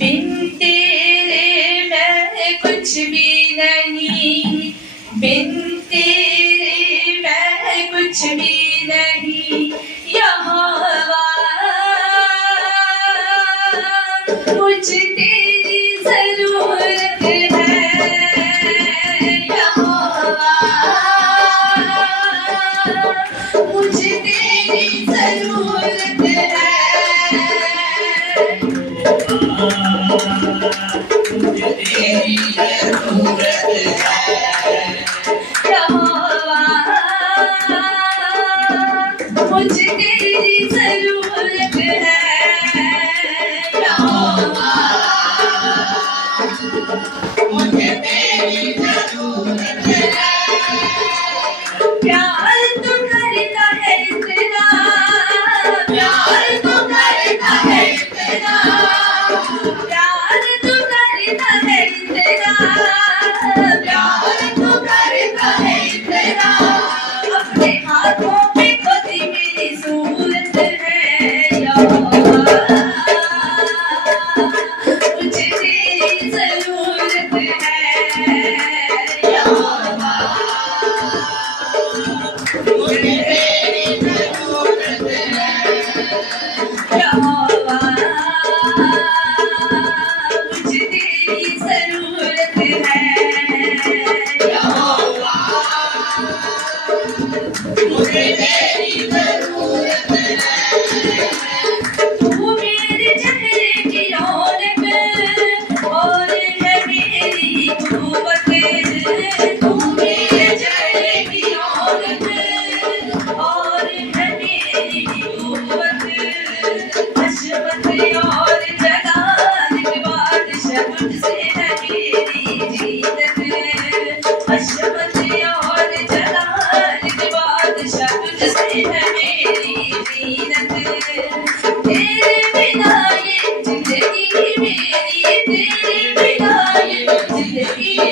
बिन तेरे मैं कुछ भी नहीं। बिन तेरे मैं कुछ भी नहीं। यहोवा, मुझे तेरी ज़रूरत है। तेरी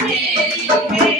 Hey, hey.